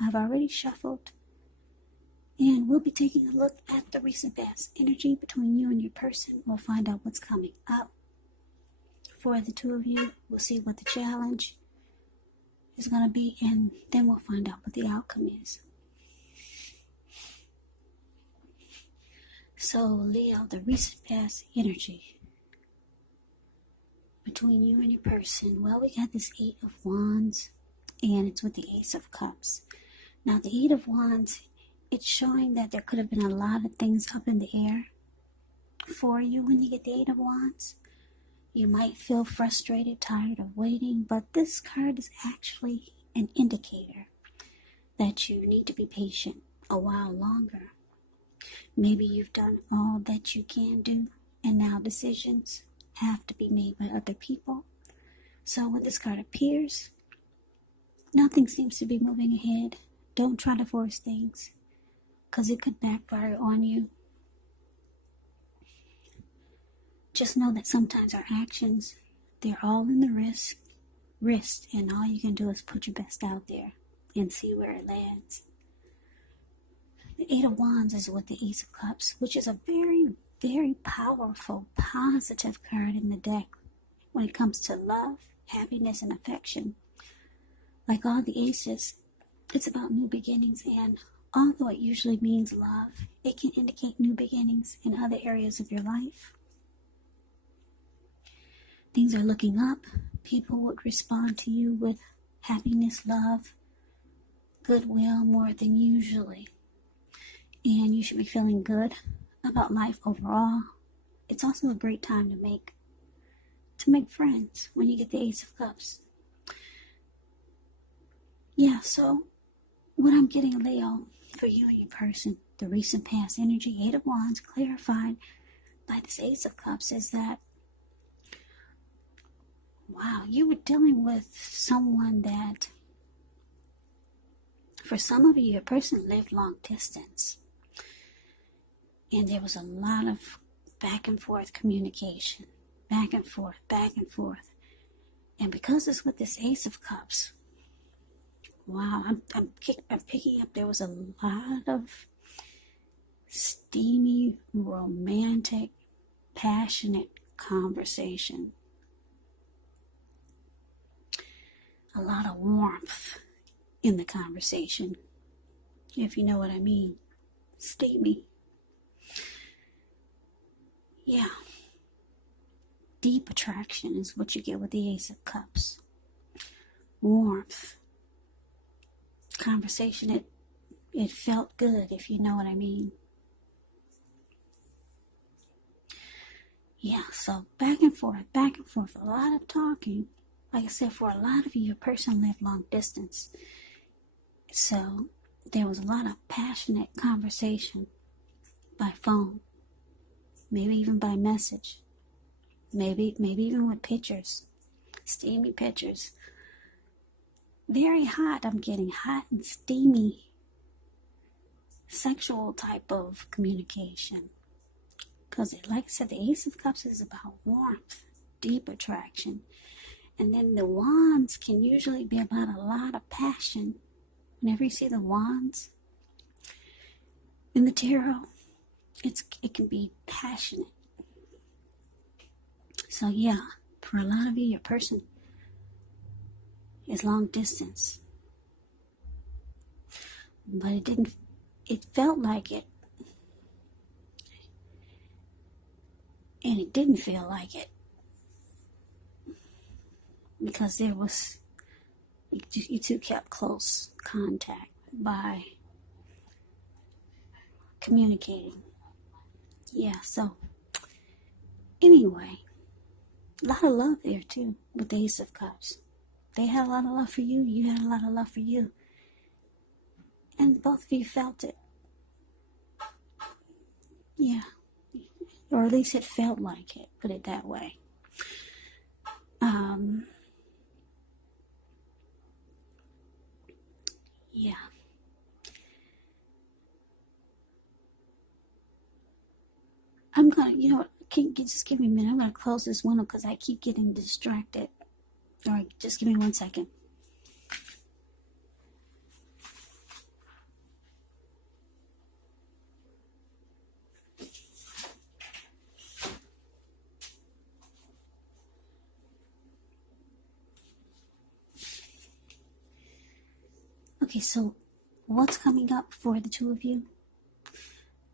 I've already shuffled, and we'll be taking a look at the recent past energy between you and your person. We'll find out what's coming up for the two of you. We'll see what the challenge is going to be, and then we'll find out what the outcome is. So, Leo, the recent past energy between you and your person. Well, we got this 8 of Wands, and it's with the Ace of Cups. Now, the 8 of Wands, it's showing that there could have been a lot of things up in the air for you when you get the 8 of Wands. You might feel frustrated, tired of waiting, but this card is actually an indicator that you need to be patient a while longer. Maybe you've done all that you can do, and now decisions have to be made by other people. So when this card appears, nothing seems to be moving ahead. Don't try to force things, because it could backfire on you. Just know that sometimes our actions, they're all in the wrist, and all you can do is put your best out there and see where it lands. The 8 of Wands is with the Ace of Cups, which is a very, very powerful, positive card in the deck when it comes to love, happiness, and affection. Like all the aces, it's about new beginnings, and although it usually means love, it can indicate new beginnings in other areas of your life. Things are looking up. People would respond to you with happiness, love, goodwill more than usually. And you should be feeling good about life overall. It's also a great time to make friends when you get the Ace of Cups. Yeah, so what I'm getting, Leo, for you and your person, the recent past energy, 8 of Wands, clarified by this Ace of Cups, is that, wow, you were dealing with someone that, for some of you, your person lived long distance. And there was a lot of back and forth communication. Back and forth, back and forth. And because it's with this Ace of Cups, wow, I'm picking up there was a lot of steamy, romantic, passionate conversation. A lot of warmth in the conversation, if you know what I mean. Steamy. Yeah. Deep attraction is what you get with the Ace of Cups. Warmth. Conversation, it felt good, if you know what I mean. Yeah, so back and forth, a lot of talking. Like I said, for a lot of you, your person lived long distance. So there was a lot of passionate conversation by phone. Maybe even by message. Maybe even with pictures. Steamy pictures. Very hot, I'm getting hot and steamy. Sexual type of communication. Because like I said, the Ace of Cups is about warmth. Deep attraction. And then the Wands can usually be about a lot of passion. Whenever you see the Wands in the tarot, it can be passionate. So yeah, for a lot of you, your person is long distance. But it felt like it. And it didn't feel like it. Because you two kept close contact by communicating. Yeah, so anyway, a lot of love there too with the Ace of Cups. They had a lot of love for you. You had a lot of love for you. And both of you felt it. Yeah. Or at least it felt like it. Put it that way. Yeah. I'm gonna, just give me a minute. I'm gonna close this window because I keep getting distracted. All right, just give me 1 second. Okay, so what's coming up for the two of you?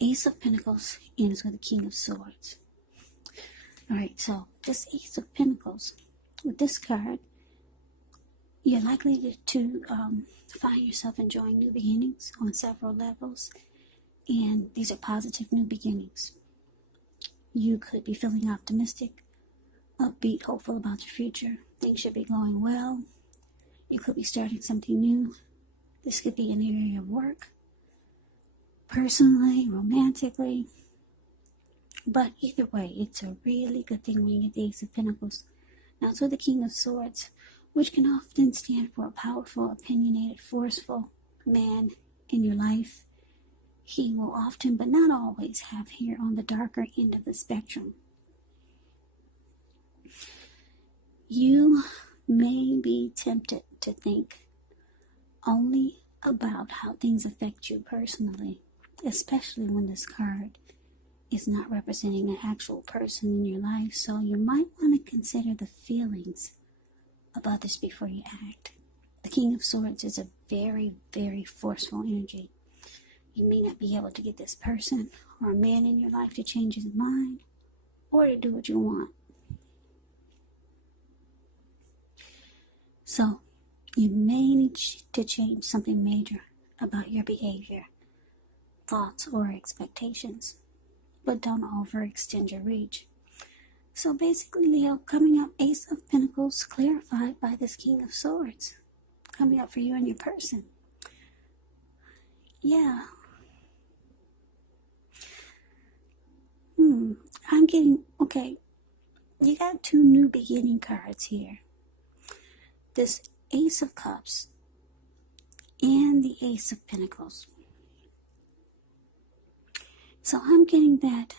Ace of Pentacles ends with the King of Swords. Alright, so this Ace of Pentacles, with this card, you're likely to find yourself enjoying new beginnings on several levels. And these are positive new beginnings. You could be feeling optimistic, upbeat, hopeful about your future. Things should be going well. You could be starting something new. This could be an area of work, personally, romantically. But either way, it's a really good thing when you get the Ace of Pentacles. Now, it's with the King of Swords, which can often stand for a powerful, opinionated, forceful man in your life. He will often, but not always, have hair on the darker end of the spectrum. You may be tempted to think only about how things affect you personally, especially when this card is not representing an actual person in your life. So you might want to consider the feelings of others before you act. The King of Swords is a very, very forceful energy. You may not be able to get this person or a man in your life to change his mind or to do what you want. So, you may need to change something major about your behavior, thoughts, or expectations, but don't overextend your reach. So basically, Leo, coming up, Ace of Pentacles clarified by this King of Swords, coming up for you and your person. Yeah. I'm getting, okay, you got two new beginning cards here. This Ace of Cups and the Ace of Pentacles. So I'm getting that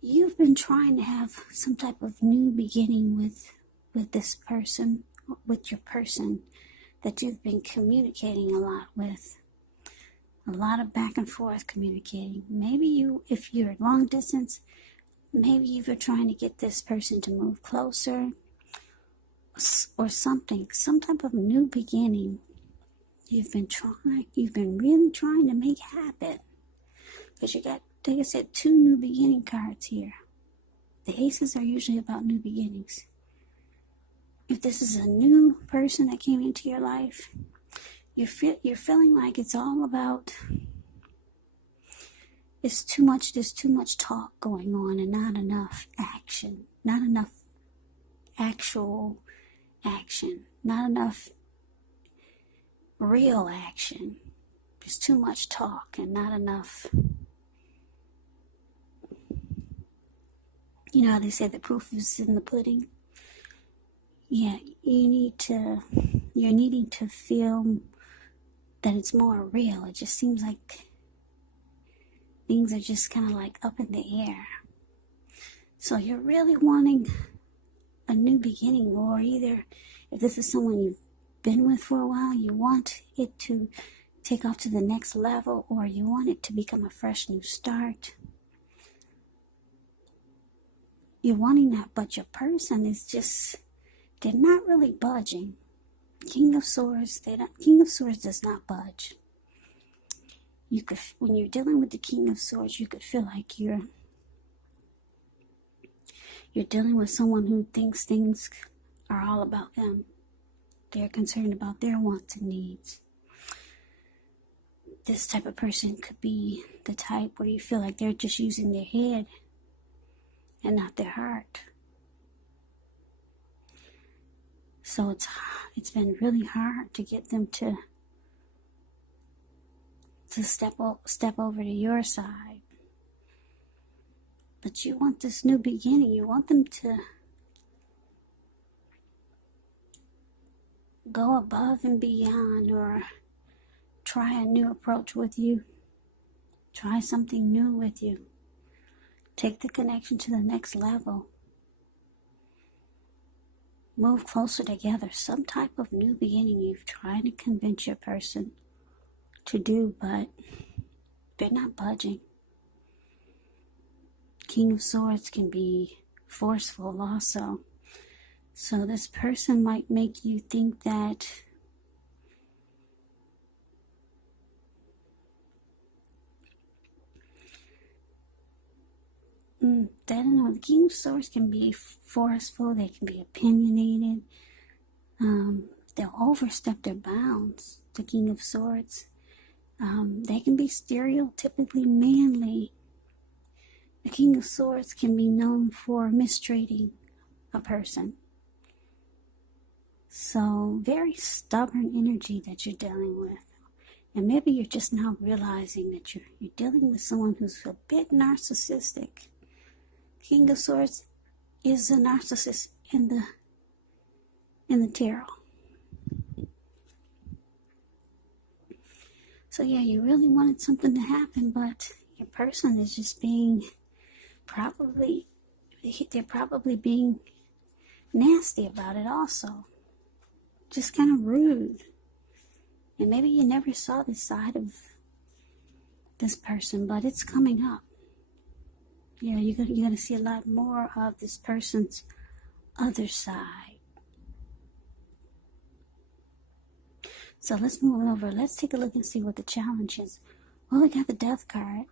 you've been trying to have some type of new beginning with this person, with your person that you've been communicating a lot with. A lot of back and forth communicating. Maybe you, if you're long distance, maybe you're trying to get this person to move closer or something, some type of new beginning you've been really trying to make happen. Because you got, like I said, two new beginning cards here. The aces are usually about new beginnings. If this is a new person that came into your life, you're feeling like it's all about, there's too much talk going on and not enough action, not enough actual action, not enough real action. There's too much talk and not enough. You know how they say the proof is in the pudding? Yeah, you're needing to feel that it's more real. It just seems like things are just kind of like up in the air. So you're really wanting a new beginning, or either if this is someone you've been with for a while, you want it to take off to the next level, or you want it to become a fresh new start. You're wanting that, but your person is just, they're not really budging. King of Swords does not budge. You could, when you're dealing with the King of Swords, you could feel like you're dealing with someone who thinks things are all about them. They're concerned about their wants and needs. This type of person could be the type where you feel like they're just using their head and not their heart. So it's been really hard to get them to step over to your side. But you want this new beginning. You want them to go above and beyond, or try a new approach with you. Try something new with you. Take the connection to the next level. Move closer together. Some type of new beginning you've tried to convince your person to do, but they're not budging. King of Swords can be forceful also. So this person might make you think that I don't know, the King of Swords can be forceful, they can be opinionated, they'll overstep their bounds, the King of Swords. They can be stereotypically manly. The King of Swords can be known for mistreating a person. So, very stubborn energy that you're dealing with. And maybe you're just now realizing that you're dealing with someone who's a bit narcissistic. King of Swords is a narcissist in the tarot. So yeah, you really wanted something to happen, but your person is just being they're probably being nasty about it also. Just kind of rude. And maybe you never saw this side of this person, but it's coming up. Yeah, you're gonna see a lot more of this person's other side. So let's move over. Let's take a look and see what the challenge is. Well, we got the Death card.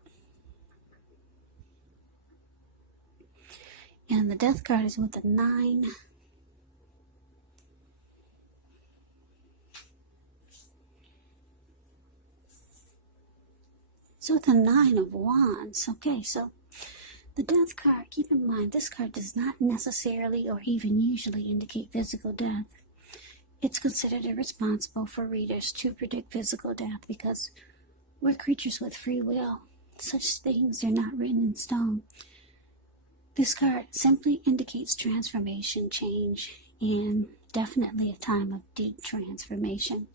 And the Death card is with the 9. It's with the 9 of Wands. Okay, so the Death card, keep in mind, this card does not necessarily or even usually indicate physical death. It's considered irresponsible for readers to predict physical death because we're creatures with free will. Such things are not written in stone. This card simply indicates transformation, change, and definitely a time of deep transformation.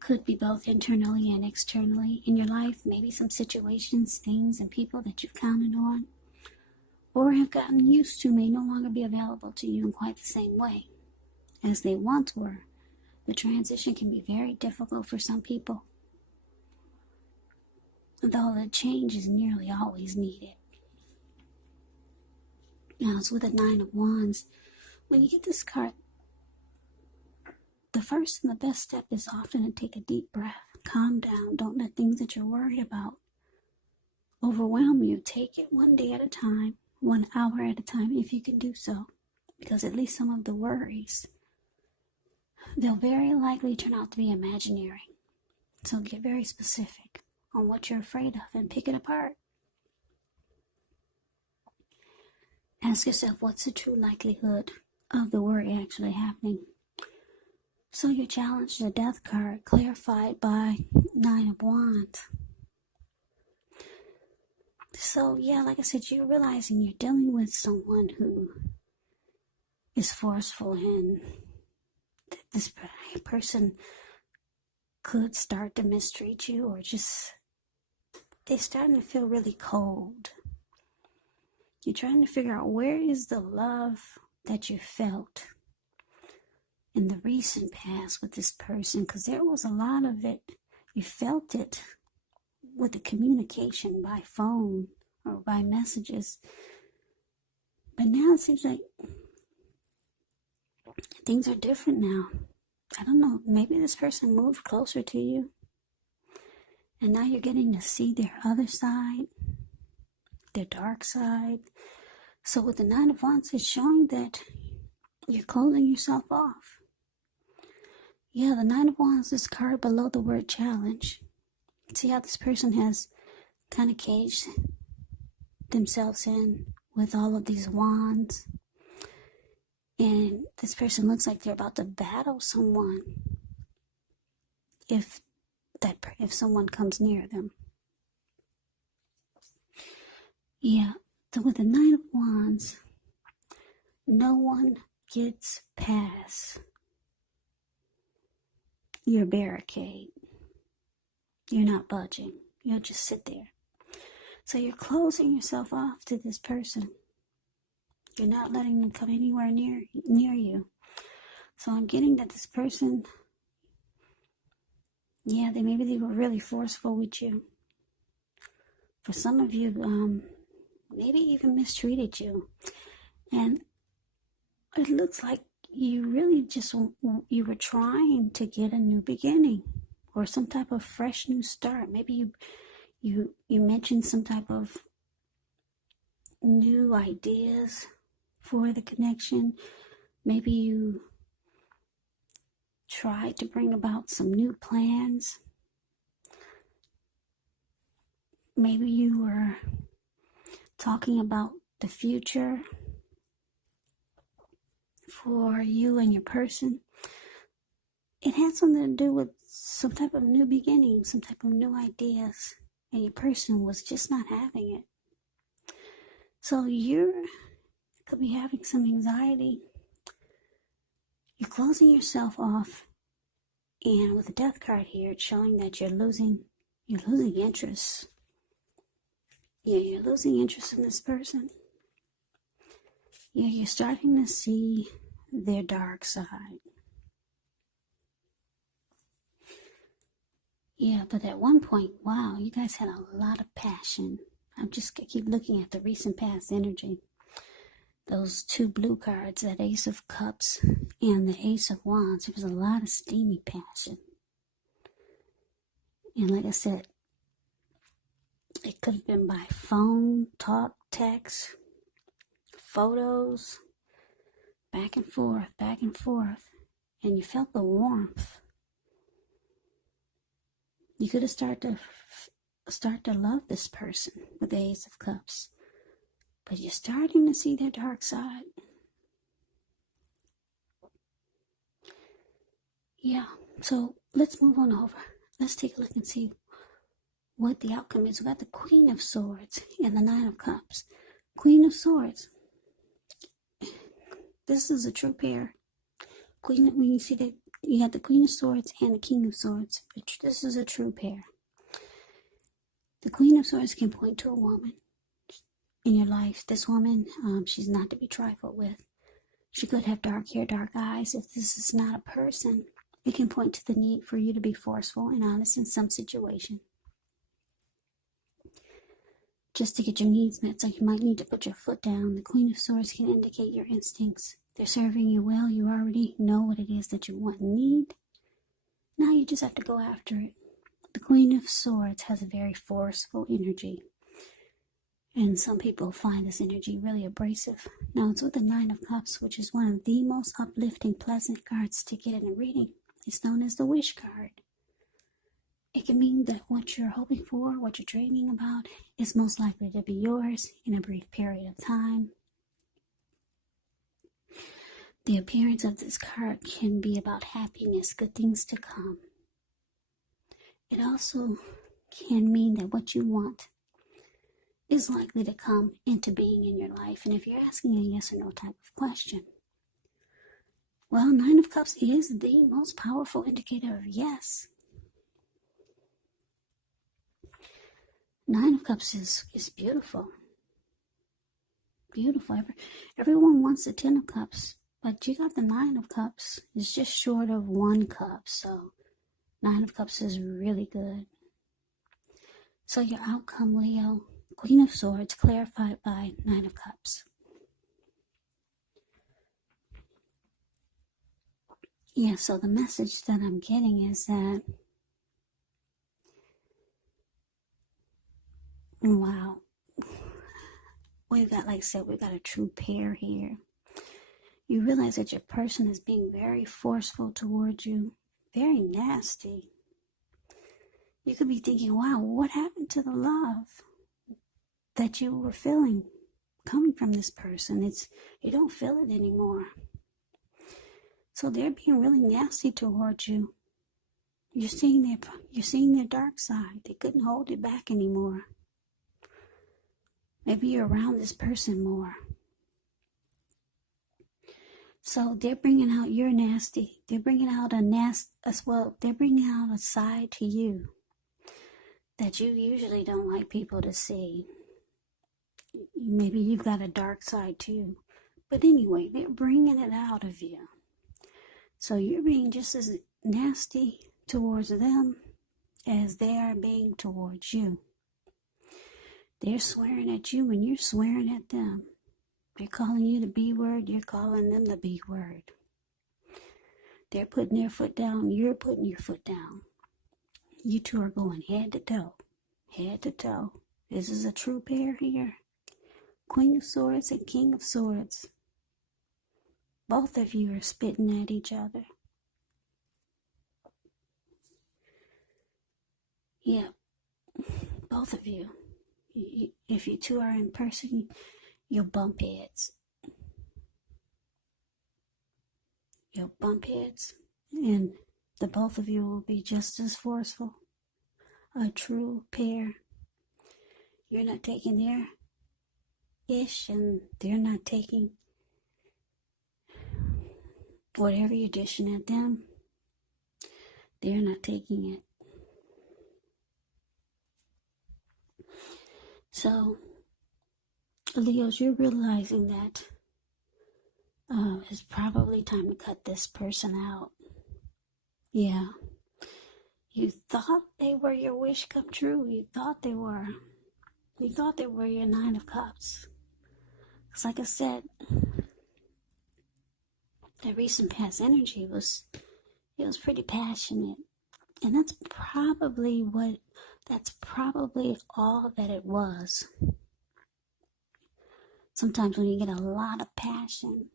Could be both internally and externally in your life, maybe some situations, things, and people that you've counted on or have gotten used to may no longer be available to you in quite the same way as they once were. The transition can be very difficult for some people, though the change is nearly always needed. Now, it's with the 9 of Wands. When you get this card, the first and the best step is often to take a deep breath. Calm down. Don't let things that you're worried about overwhelm you. Take it one day at a time, 1 hour at a time, if you can do so. Because at least some of the worries, they'll very likely turn out to be imaginary. So get very specific on what you're afraid of and pick it apart. Ask yourself, what's the true likelihood of the worry actually happening? So your challenge, the Death card, clarified by 9 of Wands. So yeah, like I said, you're realizing you're dealing with someone who is forceful, and this person could start to mistreat you, or just they're starting to feel really cold. You're trying to figure out, where is the love that you felt in the recent past with this person? Because there was a lot of it. You felt it with the communication by phone or by messages. But now it seems like things are different now. I don't know. Maybe this person moved closer to you, and now you're getting to see their other side, their dark side. So with the 9 of Wands, it's showing that you're closing yourself off. Yeah, the 9 of Wands, this card below the word challenge. See how this person has kind of caged themselves in with all of these wands. And this person looks like they're about to battle someone if someone comes near them. Yeah, so with the 9 of Wands, no one gets past your barricade. You're not budging. You'll just sit there. So you're closing yourself off to this person. You're not letting them come anywhere near you. So I'm getting that this person, yeah, maybe they were really forceful with you. For some of you, maybe even mistreated you. And it looks like you really just, you were trying to get a new beginning or some type of fresh new start. Maybe you mentioned some type of new ideas for the connection. Maybe you tried to bring about some new plans. Maybe you were talking about the future for you and your person. It had something to do with some type of new beginning, some type of new ideas, and your person was just not having it. So you could be having some anxiety. You're closing yourself off, and with the death card here, it's showing that you're losing interest. Yeah, you're losing interest in this person. Yeah, you're starting to see their dark side. Yeah, but at one point, wow, you guys had a lot of passion. I keep looking at the recent past energy. Those two blue cards, that Ace of Cups and the Ace of Wands, there was a lot of steamy passion. And like I said, it could have been by phone, talk, text, photos, back and forth, and you felt the warmth. You could have started to love this person with the Ace of Cups, but you're starting to see their dark side. Yeah, so let's move on over. Let's take a look and see what the outcome is. We got the Queen of Swords and the Nine of Cups. Queen of Swords. This is a true pair. When you see that you have the Queen of Swords and the King of Swords, this is a true pair. The Queen of Swords can point to a woman in your life. This woman, she's not to be trifled with. She could have dark hair, dark eyes. If this is not a person, it can point to the need for you to be forceful and honest in some situation, just to get your needs met. So you might need to put your foot down. The Queen of Swords can indicate your instincts. They're serving you well. You already know what it is that you want and need. Now you just have to go after it. The Queen of Swords has a very forceful energy, and some people find this energy really abrasive. Now it's with the Nine of Cups, which is one of the most uplifting, pleasant cards to get in a reading. It's known as the Wish card. It can mean that what you're hoping for, what you're dreaming about, is most likely to be yours in a brief period of time. The appearance of this card can be about happiness, good things to come. It also can mean that what you want is likely to come into being in your life. And if you're asking a yes or no type of question, well, Nine of Cups is the most powerful indicator of yes. Nine of Cups is beautiful. Beautiful. Everyone wants the Ten of Cups, but you got the Nine of Cups. It's just short of one cup, so Nine of Cups is really good. So your outcome, Leo, Queen of Swords, clarified by Nine of Cups. Yeah, so the message that I'm getting is that, wow, we've got, like I said, we've got a true pair here. You realize that your person is being very forceful towards you, very nasty. You could be thinking, wow, what happened to the love that you were feeling coming from this person? You don't feel it anymore. So they're being really nasty towards you. You're seeing their dark side. They couldn't hold it back anymore. Maybe you're around this person more. So they're bringing out your nasty. They're bringing out they're bringing out a side to you that you usually don't like people to see. Maybe you've got a dark side too. But anyway, they're bringing it out of you. So you're being just as nasty towards them as they are being towards you. They're swearing at you and you're swearing at them. They're calling you the B word, you're calling them the B word. They're putting their foot down, you're putting your foot down. You two are going head to toe. Head to toe. This is a true pair here. Queen of Swords and King of Swords. Both of you are spitting at each other. Yeah, both of you. If you two are in person, you'll bump heads. You'll bump heads, and the both of you will be just as forceful. A true pair. You're not taking their ish, and they're not taking whatever you're dishing at them. They're not taking it. So, Leos, you're realizing that it's probably time to cut this person out. Yeah. You thought they were your wish come true. You thought they were. You thought they were your Nine of Cups. Because like I said, that recent past energy was pretty passionate. And that's probably all that it was. Sometimes when you get a lot of passion,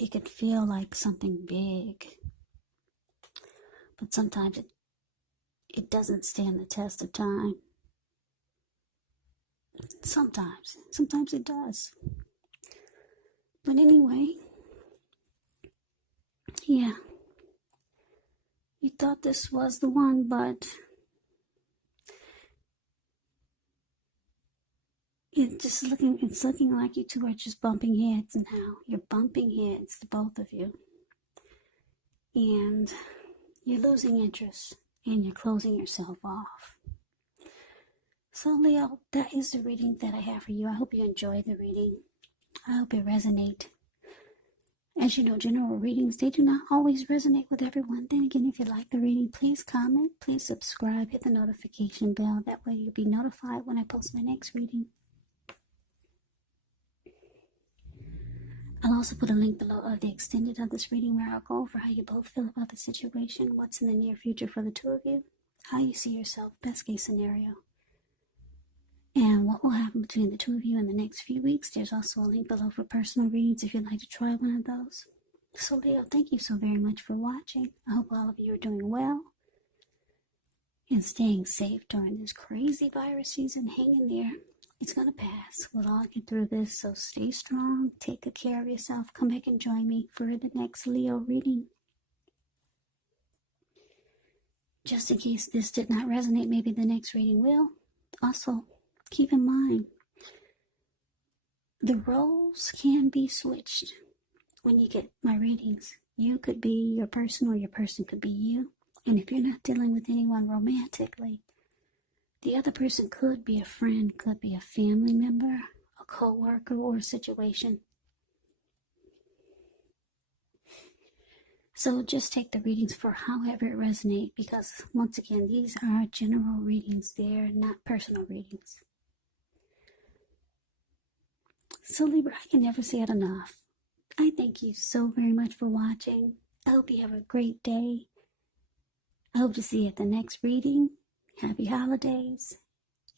it could feel like something big. But sometimes it doesn't stand the test of time. Sometimes it does. But anyway, yeah. You thought this was the one, but it's looking like you two are just bumping heads now. You're bumping heads, the both of you. And you're losing interest, and you're closing yourself off. So, Leo, that is the reading that I have for you. I hope you enjoy the reading. I hope it resonates. As you know, general readings, they do not always resonate with everyone. Then again, if you like the reading, please comment, please subscribe, hit the notification bell. That way you'll be notified when I post my next reading. I'll also put a link below of the extended of this reading where I'll go over how you both feel about the situation, what's in the near future for the two of you, how you see yourself, best case scenario, and what will happen between the two of you in the next few weeks. There's also a link below for personal readings if you'd like to try one of those. So Leo, thank you so very much for watching. I hope all of you are doing well and staying safe during this crazy virus season. Hang in there. It's going to pass. We'll all get through this, so stay strong. Take good care of yourself. Come back and join me for the next Leo reading. Just in case this did not resonate, maybe the next reading will. Also, keep in mind, the roles can be switched when you get my readings. You could be your person or your person could be you. And if you're not dealing with anyone romantically, the other person could be a friend, could be a family member, a co-worker, or a situation. So just take the readings for however it resonates, because once again, these are general readings. They're not personal readings. So Libra, I can never say it enough. I thank you so very much for watching. I hope you have a great day. I hope to see you at the next reading. Happy holidays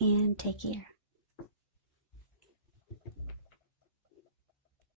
and take care.